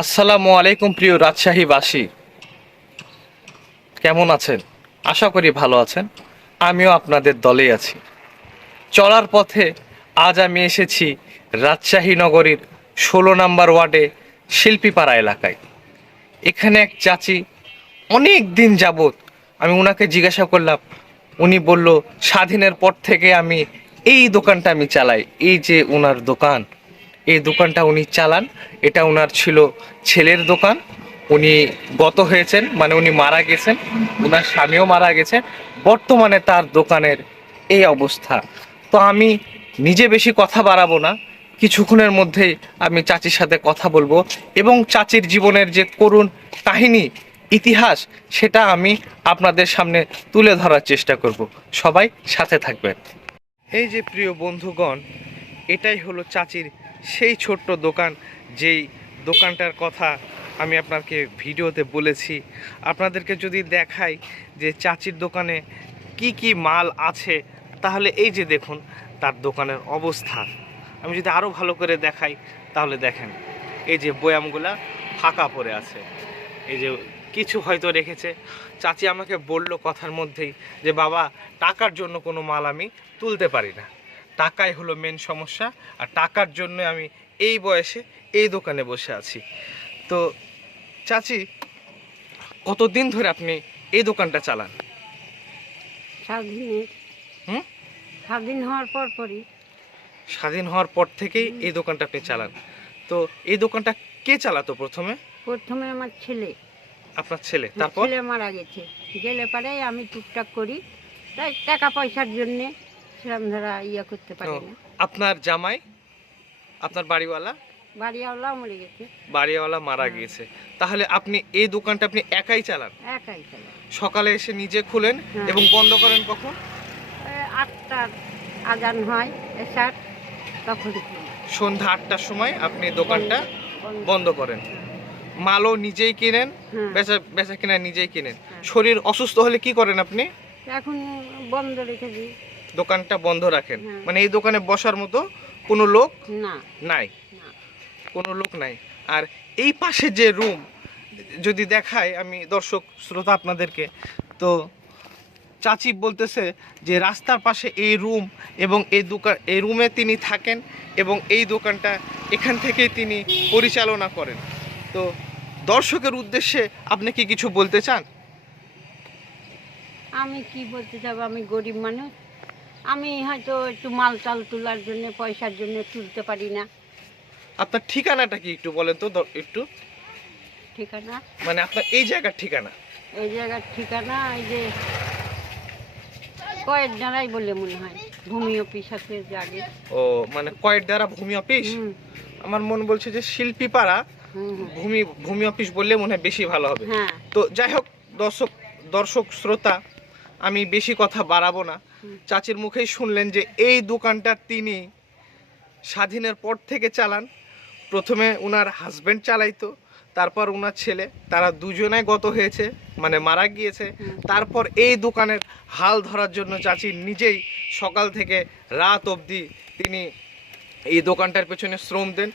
আসসালামু আলাইকুম প্রিয় রাজশাহীবাসী। কেমন আছেন? আশা করি ভালো আছেন। আমিও আপনাদের দলেই আছি। চলার পথে আজ আমি এসেছি রাজশাহী নগরীর ষোলো নম্বর ওয়ার্ডে শিল্পীপাড়া এলাকায়। এখানে এক চাচি অনেক দিন যাবত আমি ওনাকে জিজ্ঞাসা করলাম, উনি বলল, স্বাধীনের পর থেকে আমি এই দোকানটা আমি চালাই, এই যে ওনার দোকান। এই দোকানটা উনি চালান। এটা ওনার ছিল ছেলের দোকান। উনি গত হয়েছেন মানে উনি মারা গেছেন। ওনার স্বামীও মারা গেছে। বর্তমানে তার দোকানের এই অবস্থা। তো আমি নিজে বেশি কথা বাড়াবো না। কিছুক্ষণের মধ্যেই আমি চাচির সাথে কথা বলব এবং চাচির জীবনের যে করুণ কাহিনী, ইতিহাস, সেটা আমি আপনাদের সামনে তুলে ধরার চেষ্টা করব। সবাই সাথে থাকবেন। এই যে প্রিয় বন্ধুগণ, এটাই হলো চাচির সেই ছোট্ট দোকান, যেই দোকানটার কথা আমি আপনাকে ভিডিওতে বলেছি। আপনাদেরকে যদি দেখাই যে চাচির দোকানে কি কি মাল আছে, তাহলে এই যে দেখুন, তার দোকানের অবস্থা। আমি যদি আরও ভালো করে দেখাই, তাহলে দেখেন, এই যে বয়ামগুলা ফাঁকা পড়ে আছে। এই যে কিছু হয়তো রেখেছে। চাচি আমাকে বলল কথার মধ্যেই যে, বাবা, টাকার জন্য কোনো মাল আমি তুলতে পারি না। টাকাই হলো মেন সমস্যা আর টাকার জন্য আমি এই বয়সে এই দোকানে বসে আছি। তো চাচি কতদিন ধরে আপনি এই দোকানটা চালান? স্বাধীনের হুম? স্বাধীন হওয়ার পর পরই। স্বাধীন হওয়ার পর থেকেই এই দোকানটা আপনি চালান। তো এই দোকানটা কে চালাতো প্রথমে? প্রথমে আমার ছেলে। আপনার ছেলে। তারপর? ছেলে মারা গেছে। গেলে পরে আমি টুকটাক করি। তাই টাকা পয়সার জন্যে সেরকম ধরা ইয়ে করতে পারি না আপনার জামাই আপনার বাড়িওয়ালা? বাড়িওয়ালাও মরে গেছে। বাড়িওয়ালা মারা হ্যাঁ। গিয়েছে। তাহলে আপনি এই দোকানটা আপনি একাই চালান? একাই চলে সকালে এসে নিজে খুলেন হ্যাঁ। এবং বন্ধ করেন কখন? আটটার আজান হয় এসার তখন সন্ধ্যা আটটার সময় আপনি দোকানটা বন্ধ- করেন। মালও নিজেই কিনেন হ্যাঁ। বেচা বেচা কিনা নিজেই কিনেন। শরীর অসুস্থ হলে কি করেন আপনি? এখন বন্ধ রেখে দিই। দোকানটা বন্ধ রাখেন। হ্যাঁ। মানে এই দোকানে বসার মতো কোনো লোক নাই? কোনো লোক নাই। আর এই পাশে যে রুম যদি দেখায় আমি দর্শক শ্রোতা আপনাদেরকে তো চাচি বলতেছে যে রাস্তার পাশে এই রুম এবং এই দোকান এই রুমে তিনি থাকেন এবং এই দোকানটা এখান থেকেই তিনি পরিচালনা করেন। তো দর্শকের উদ্দেশ্যে আপনি কি কিছু বলতে চান? আমি কি বলতে যাব? আমি গরিব মানুষ। আমি হয়তো একটু মাল টাল তোলার জন্য পয়সার জন্য তুলতে পারি না। আপনার ঠিকানাটা কি একটু বলেন তো দ- একটু। ঠিকানা? মানে আপনার এই জায়গার ঠিকানা। এই জায়গার ঠিকানা এই যে কয়েক জায়গায় বলে মনে হয় ভূমি অফিস আছে যে আগে ও মানে কয়েক দ্বারা ভূমি অফিস? হুম, আমার মন বলছে যে শিল্পীপাড়া হুম, হুম। ভূমি ভূমি অফিস বললে মনে হয় বেশি ভালো হবে। হ্যাঁ। তো যাই হোক দর্শক দর্শক শ্রোতা আমি বেশি কথা বাড়াবো না। চাচির মুখেই শুনলেন যে এই দোকানটা তিনি স্বাধীনের পর থেকে চালান। প্রথমে ওনার হাজব্যান্ড চালাইতো, তারপর ওনার ছেলে, তারা দুজনে গত হয়েছে মানে মারা গিয়েছে। তারপর এই দোকানের হাল ধরার জন্য চাচি নিজেই সকাল থেকে রাত অবধি তিনি এই দোকানটার পেছনে শ্রম দেন।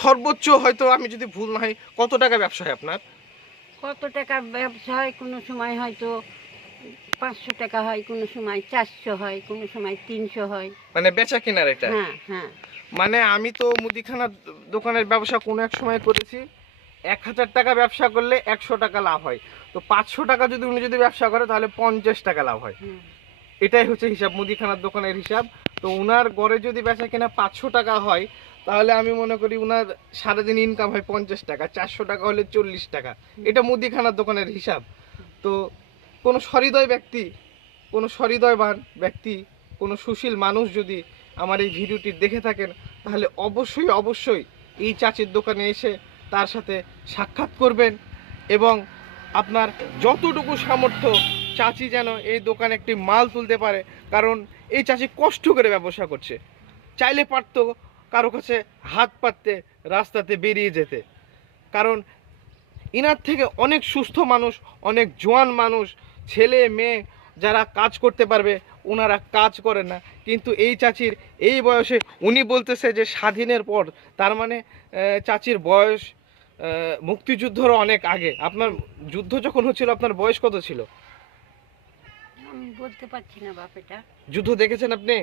সর্বোচ্চ হয়তো আমি যদি ভুল না হয়, কত টাকা ব্যবসা হয় আপনার? কত টাকা ব্যবসা হয়? কোনো সময় হয়তো পাঁচশো টাকা হয় কোনো সময় চারশো হয় কোনো সময় তিনশো হয়। মানে বেচা কেনার এটা? হ্যাঁ হ্যাঁ। মানে আমি তো মুদিখানা দোকানের ব্যবসা কোনো এক সময় করেছি এক হাজার টাকা ব্যবসা করলে একশো টাকা লাভ হয়। তো পাঁচশো টাকা যদি উনি যদি ব্যবসা করে তাহলে পঞ্চাশ টাকা লাভ হয়। এটাই হচ্ছে হিসাব মুদিখানার দোকানের হিসাব। তো উনার গড়ে যদি বেচা কেনা পাঁচশো টাকা হয় তাহলে আমি মনে করি উনার সারাদিন ইনকাম হয় পঞ্চাশ টাকা চারশো টাকা হলে চল্লিশ টাকা। এটা মুদিখানার দোকানের হিসাব। তো কোনো সহৃদয় ব্যক্তি, কোনো সহৃদয়বান ব্যক্তি, কোনো সুশীল মানুষ যদি আমার এই ভিডিওটি দেখে থাকেন, তাহলে অবশ্যই অবশ্যই এই চাচির দোকানে এসে তার সাথে সাক্ষাৎ করবেন এবং আপনার যতটুকু সামর্থ্য চাচি যেন এই দোকানে একটি মাল তুলতে পারে, কারণ এই চাচি কষ্ট করে ব্যবসা করছে। চাইলে পারতো কারও কাছে হাত পাততে, রাস্তাতে বেরিয়ে যেতে। কারণ ইনার থেকে অনেক সুস্থ মানুষ, অনেক জোয়ান মানুষ ছেলে মেয়ে যারা কাজ করতে পারবে ওনারা কাজ করে না। কিন্তু এই চাচির এই বয়সে উনি বলতেছে যে স্বাধীনের পর তার মানে চাচির বয়স মুক্তিযুদ্ধর অনেক আগে। আপনার যুদ্ধ যখন হচ্ছিল আপনার বয়স কত ছিল? বলতে পারছি না বাপ এটা যুদ্ধ দেখেছেন আপনি?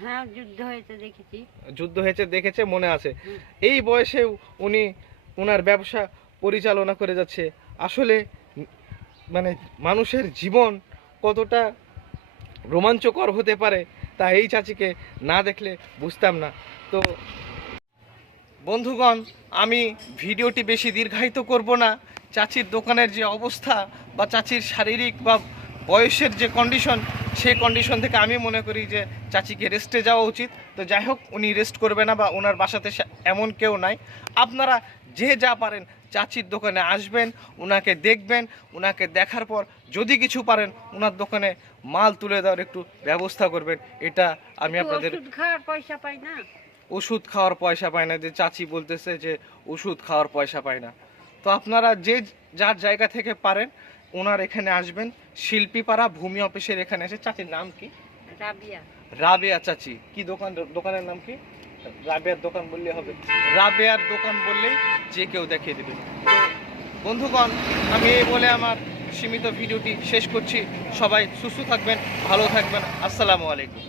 হ্যাঁ যুদ্ধ হয়েছে দেখেছি। যুদ্ধ হয়েছে দেখেছে মনে আছে। এই বয়সে উনি ওনার ব্যবসা পরিচালনা করে যাচ্ছে। আসলে মানে মানুষের জীবন কতটা রোমাঞ্চকর হতে পারে তা এই চাচিকে না দেখলে বুঝতাম না। তো বন্ধুগণ, আমি ভিডিওটি বেশি দীর্ঘায়িত করব না। চাচির দোকানের যে অবস্থা বা চাচির শারীরিক বা বয়সের যে কন্ডিশন সেই কন্ডিশন থেকে আমি মনে করি যে চাচিকে রেস্টে যাওয়া উচিত। তো যাই হোক, উনি রেস্ট করবে না বা ওনার বাসাতে এমন কেউ নাই। আপনারা যে যা পারেন চাচির দোকানে আসবেন ওনাকে দেখবেন ওনাকে দেখার পর যদি কিছু পারেন ওনার দোকানে মাল তুলে দেওয়ার একটু ব্যবস্থা করবেন। এটা আমি আপনাদের পয়সা পাই না? ওষুধ খাওয়ার পয়সা পায় না যে চাচি বলতেছে যে ওষুধ খাওয়ার পয়সা পায় না। তো আপনারা যে যার জায়গা থেকে পারেন ওনার এখানে আসবেন। শিল্পীপাড়া ভূমি অফিসের এখানে এসে চাচির নাম কি? রাবিয়া। রাবেয়া চাচি। কি দোকান দোকানের নাম কি? রাবেয়ার দোকান বললে হবে। রাবেয়ার দোকান বললেই যে কেউ দেখিয়ে দেবে। বন্ধুগণ, আমি এই বলে আমার সীমিত ভিডিওটি শেষ করছি। সবাই সুস্থ থাকবেন, ভালো থাকবেন। আসসালামু আলাইকুম।